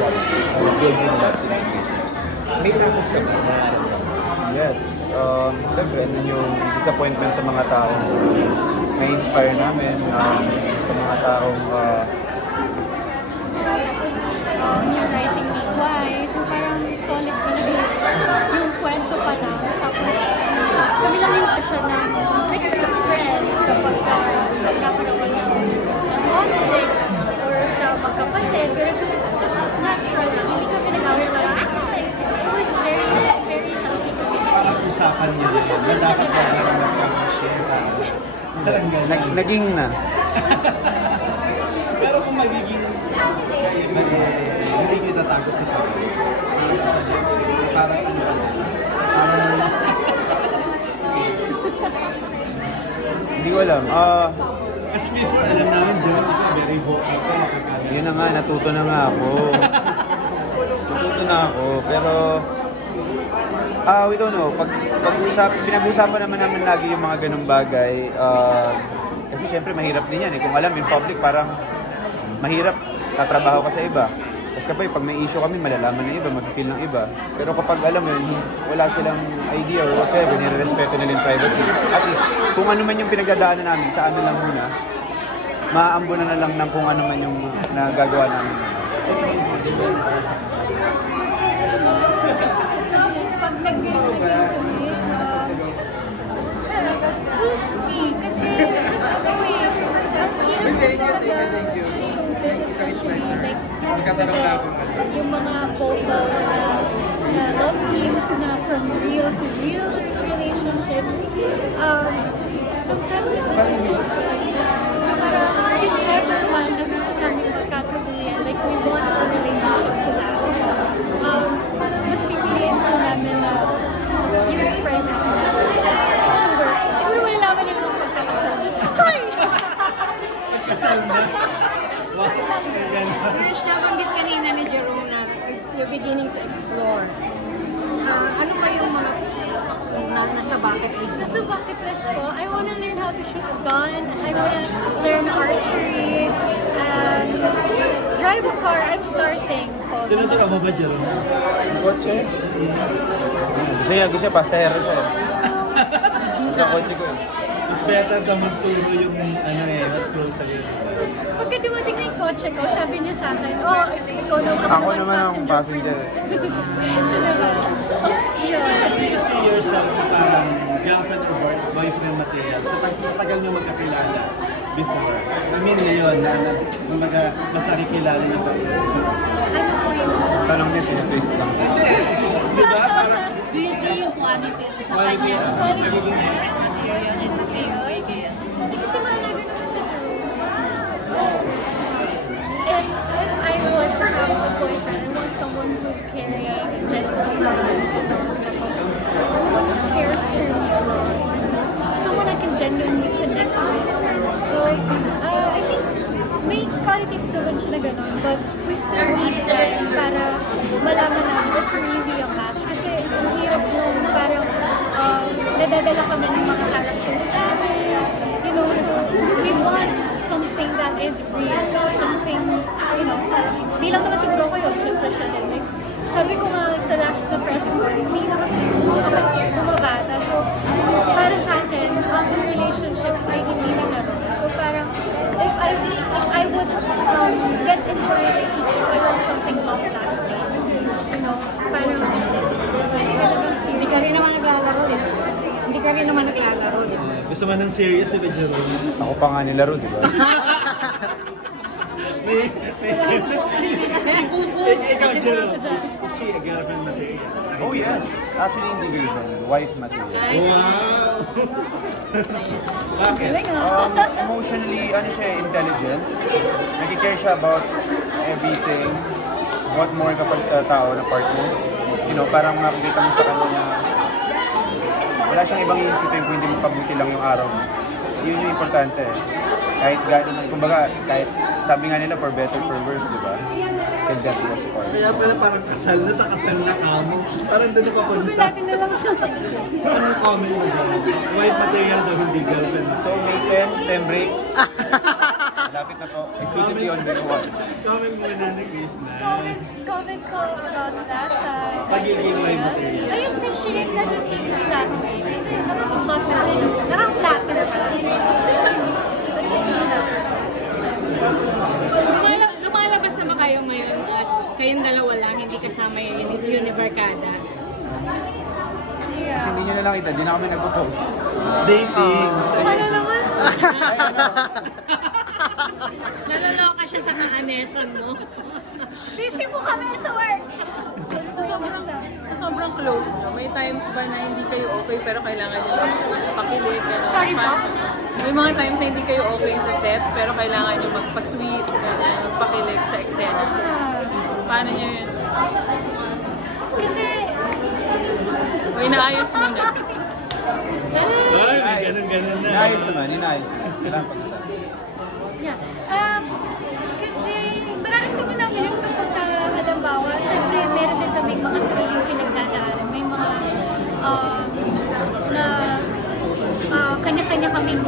build din natin yung business. May takot ka ba na? Yes. Siyempre, yung disappointment sa mga taong may inspire namin, sa mga taong yung writing ni Wise, yung parang solid pa yung kwento pa lang. Tapos, kami lang yung siya na, like, sa friends, kapag nagkakaroon ng conflict or sa magkapatid, pero so it's just natural lang. Hindi kami nag-away parang, it was very, very healthy communication. Usapan niyo na dapat ba mag-share ka? naging na. Pero kung magiging hindi kita tago si Papa. Parang ano ba? Parang Hindi ko alam. kasi before alam namin Joe, very vocal ka, nakakala. Yun na nga, natuto na nga ako. Natuto na ako, pero we don't know. Pinag-uusapan naman lagi yung mga ganung bagay. Kasi syempre mahirap din yan eh. Kung alam, in public parang mahirap, tatrabaho ka sa iba. Tapos kapag pag may issue kami, malalaman ng iba, mag-feel ng iba. Pero kapag alam mo yun, wala silang idea or whatsoever, nire-respeto nila yung privacy. At least, kung ano man yung pinagdadaanan namin, sa amin lang muna, maaambo na lang ng kung ano man yung nagagawa namin. Pag nag-game we'll see. Kasi, especially like, yung mga vocal na love teams na from real to real relationships, sometimes it so parang if ever man na gusto namin magkatuluyan, like we want our relationship to last, parang mas pipiliin po namin na yung privacy namin. Siguro malalaman nila kung pagkakasal na. Pagkasal na? First, nabanggit kanina ni Jerome na you're beginning to explore. Ano ba yung mga nasa bucket list? Nasa bucket list ko, I wanna learn how to shoot a gun, I wanna learn archery, drive a car, I'm starting. Tinuturo mo ba Jerome? Kotse? Gusto niya, pasahero siya. Sa kotse ko. It's better na magturo yung mas close sa iyo. Pagka dumating na yung kotse ko, sabi niya sa akin, ikaw naman Ako naman ang passenger. Siya naman. Do you see yourself parang girlfriend or boyfriend material? Sa tagal nyo magkakilala before. I mean ngayon, mas nakikilala nyo ba isa't isa? Ano po yun? Tanong niya, sinutwist lang. Di ba? Parang Do you see yung quality sa quality kanya? magiging Material in the same way? Hindi kasi mahalaga naman sa if I want to have a boyfriend, I want someone who's caring, gentle, someone who cares for me, someone I can genuinely connect with. So, I think may qualities naman siya na gano'n, but we still need time para malaman namin if we're really a match. Kasi ang hirap nung parang nadadala kami ng mga characters namin, you know, so we want something that is real, something, you know, di lang naman siguro ko yun, syempre siya din. Like, sabi ko nga sa last na press ko, hindi na kasi bumabata. So, para sa akin, ang relationship ay hindi na gano'n. So, parang, if I would get into a relationship, I want something long-lasting. You know, parang, Hindi ka rin naman naglalaro, di ba? Hindi ka rin naman naglalaro, di ba? gusto mo ng serious ba Jerome? Ako pa nga nilaro, di ba? Ikaw Jerome, is she a girlfriend material? Oh yes. Actually, hindi girlfriend. Wife material. Wow! Bakit? Emotionally, siya, intelligent. Nag-care siya about everything. What more kapag sa tao na partner. You know, parang makikita mo sa kanya na wala siyang ibang iisipin kung hindi mo pabuti lang yung araw mo. Yun yung importante. Kahit gano'n, kumbaga, kahit sabi nga nila for better, for worse, di ba? Can that be a sport? Kaya pala parang kasal na kamo. Parang doon nakapunta. natin na lang siya. Anong comment mo dyan? Wife material daw, hindi girlfriend. So, May 10, sem break. Malapit na po. Exclusively on Day 1. Comment mo na ni Chris na. comment ko about that sa Pagiging wife material. I appreciate that he sees us that way. Kasi nakaka-flatter pala. Lumalabas naman kayo ngayon as kayong dalawa lang, hindi kasama yung Univercada. Kasi hindi nyo na lang kita, hindi na kami nagpo-post. Dating. Ano naman? Naloloka siya sa kaanesan mo. Busy mo kami sa work. Sobrang close, no? May times ba na hindi kayo okay pero kailangan nyo magpakilig? Sorry po? May mga times na hindi kayo okay sa set pero kailangan nyo magpa-sweet, ganyan, magpakilig sa eksena. Paano nyo yun? Kasi, O inaayos mo na? Ay, may ganun-ganun na. Inayos naman. Kailangan pag-usapan. yeah. Kasi, mararamdaman namin yung kapag halimbawa, syempre, meron din kami mga sariling pinagdadaanan. May mga na kanya-kanya kaming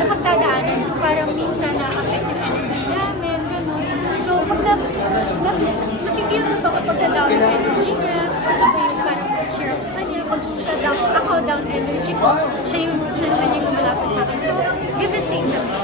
napagdadaanan. So, parang minsan na-affect yung energy namin, gano'n. So, pag na-feel ko to kapag na-down yung energy niya, ako yung parang cheer up sa kanya, pag siya down, ako down energy ko, siya naman yung lumalapit sa akin. So, give and take naman.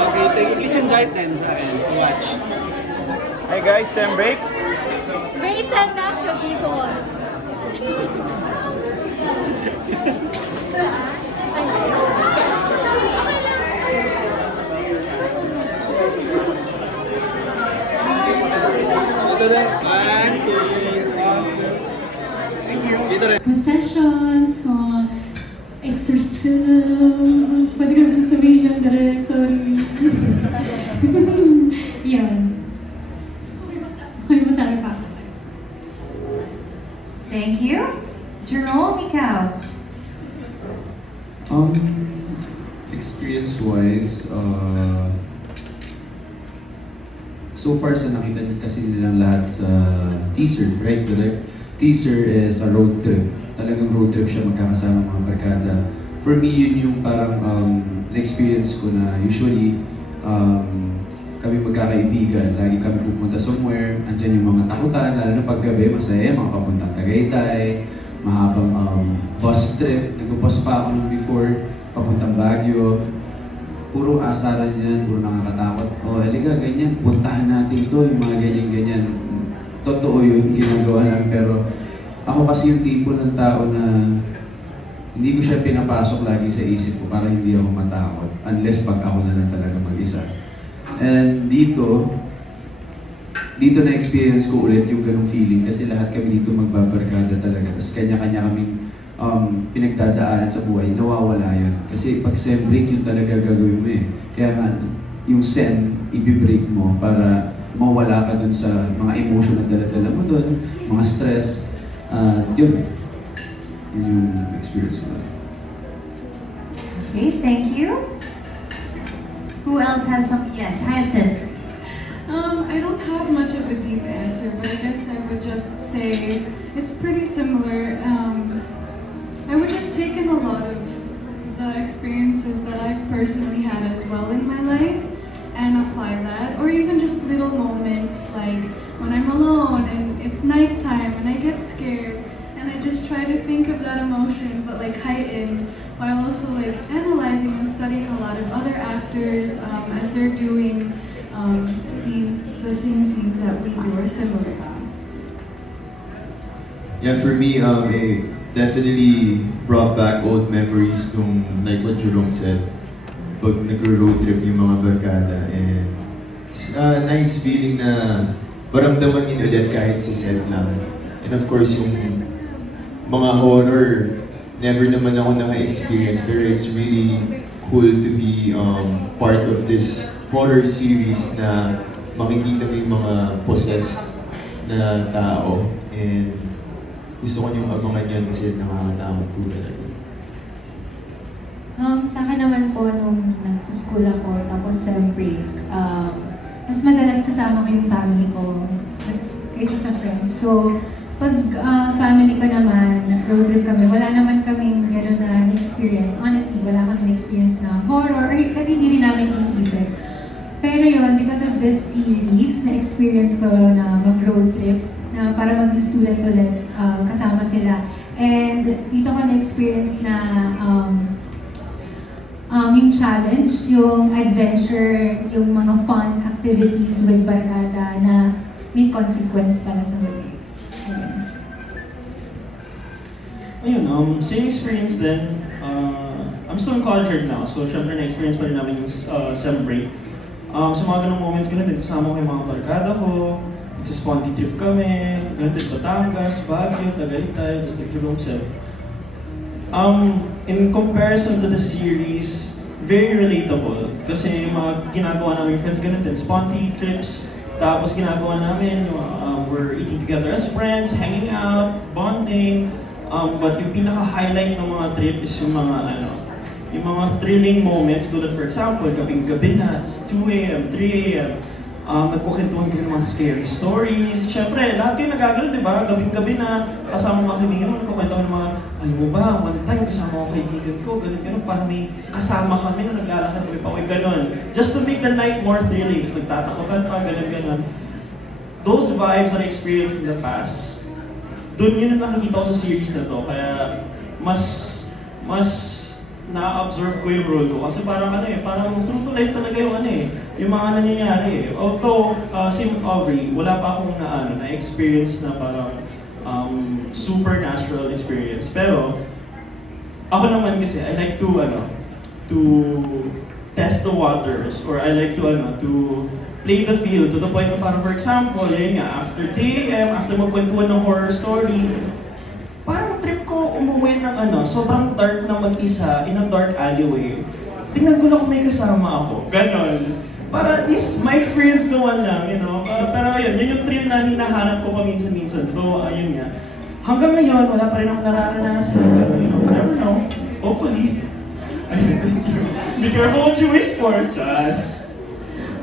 Okay, please invite them sa akin to watch. Hi guys, Sem Break. Rated na sa Bicol. Ito na. 1, 2, 3. Dito rin. Possessions, mga exorcisms, pwede ka naman sabihin lang direct, sorry. Yan. Okay, masarap pa. Thank you. Jerome, ikaw. Experience-wise, so far sa nakita kasi nilang lahat sa teaser, right? Correct? Teaser is a road trip. Talagang road trip siya magkakasama mga barkada. For me, yun yung parang na-experience ko na usually kami magkakaibigan. Lagi kami pupunta somewhere. Andyan yung mga takutan, lalo na paggabi, masaya, mga papuntang Tagaytay, mahabang bus trip. Nag-bus pa ako before, papuntang Baguio. Puro asaran yan, puro nakakatakot. O, halika, ganyan, puntahan natin to, yung mga ganyan-ganyan. Totoo yun, ginagawa namin, pero ako kasi yung tipo ng tao na hindi ko siya pinapasok lagi sa isip ko para hindi ako matakot. Unless pag ako na lang talaga mag-isa. And dito na-experience ko ulit yung ganung feeling kasi lahat kami dito magbabarkada talaga. Tapos kanya-kanya kaming pinagdadaanan sa buhay, nawawala yun. Kasi pag sem break, yun talaga gagawin mo eh. Kaya nga, yung sen, ibibreak mo para mawala ka dun sa mga emotion na dala-dala mo dun, mga stress. Yun. Yun yung experience mo. Okay, thank you. Who else has some? Yes, Hyacinth. I don't have much of a deep answer, but I guess I would just say it's pretty similar. I would just take in a lot of the experiences that I've personally had as well in my life and apply that. Or even just little moments like when I'm alone and it's nighttime and I get scared and I just try to think of that emotion but like heighten while also like analyzing and studying a lot of other actors as they're doing scenes, the same scenes that we do or similar. Yeah, for me, it definitely brought back old memories nung, like what Jerome said, pag nag-road trip yung mga barkada. And it's a nice feeling na maramdaman yun ulit kahit sa set lang. And of course, yung mga horror, never naman ako naka-experience, pero it's really cool to be part of this horror series na makikita mo yung mga possessed na tao. And gusto ko niyong abangan yan kasi nakakatakot po talaga. Sa akin naman po, nung nagsuschool ako, tapos sem break, mas madalas kasama ko yung family ko kaysa sa friends. So, pag family ko naman, nag-road trip kami, wala naman kaming gano'n na experience. Honestly, wala kaming experience na horror, kasi hindi rin namin iniisip. Pero yun, because of this series, na-experience ko na mag-road trip, na para mag-student ulit, kasama sila. And dito ko na-experience na yung challenge, yung adventure, yung mga fun activities with barkada na may consequence para sa huli. Ayun, same experience din. I'm still in college right now, so syempre na-experience pa rin namin yung sem break. Sa mga ganong moments, ganun din, kasama ko yung mga barkada ko, nagsa-sponty trip kami, ganun din, Batangas, Baguio, Tagaytay, just like Jerome said. In comparison to the series, very relatable. Kasi yung mga ginagawa namin friends, ganun din, sponty trips, tapos ginagawa namin, we're eating together as friends, hanging out, bonding. But yung pinaka-highlight ng mga trip is yung mga yung mga thrilling moments, tulad for example, gabing-gabi na, it's 2 a.m., 3 a.m. Nagkukwentuhan kami ng mga scary stories. Siyempre, lahat kayo nagagano, di ba? Gabing-gabi na, kasama mga kaibigan mo, nagkukwentuhan ng mga, alam mo ba, one time kasama ko kaibigan ko, ganun-ganun, parang may kasama kami, naglalakad kami pa, ganun. Just to make the night more thrilling, kasi nagtatakotan pa, ganun-ganun. Those vibes that I experienced in the past, doon yun ang nakikita ko sa series na to, kaya mas na-absorb ko yung role ko kasi parang parang true to life talaga yung yung mga nangyayari. Although, same with Aubrey, wala pa akong na-experience na parang supernatural experience. Pero, ako naman kasi, I like to test the waters, or I like to play the field to the point na parang, for example, yun nga, after 3 a.m., after magkwentuhan ng horror story, parang trip ko umuwi ng sobrang dark na mag-isa in a dark alleyway. Tingnan ko lang kung may kasama ako. Ganon. Para at least my experience ko man lang, pero ayun, yun yung thrill na hinahanap ko paminsan-minsan. So, ayun nga. Hanggang ngayon, wala pa rin ako nararanasan. Pero, never know. Hopefully. Thank you. Be careful what you wish for, Chas.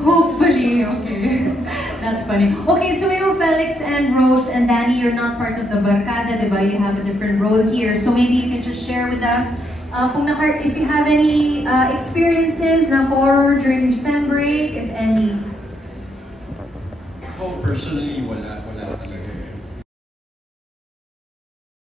Hopefully, okay. That's funny. Okay, so you, Felix and Rose and Danny, you're not part of the Barkada, diba? You have a different role here. So maybe you can just share with us if you have any experiences na horror during your sem break, if any. Ako personally, wala talaga.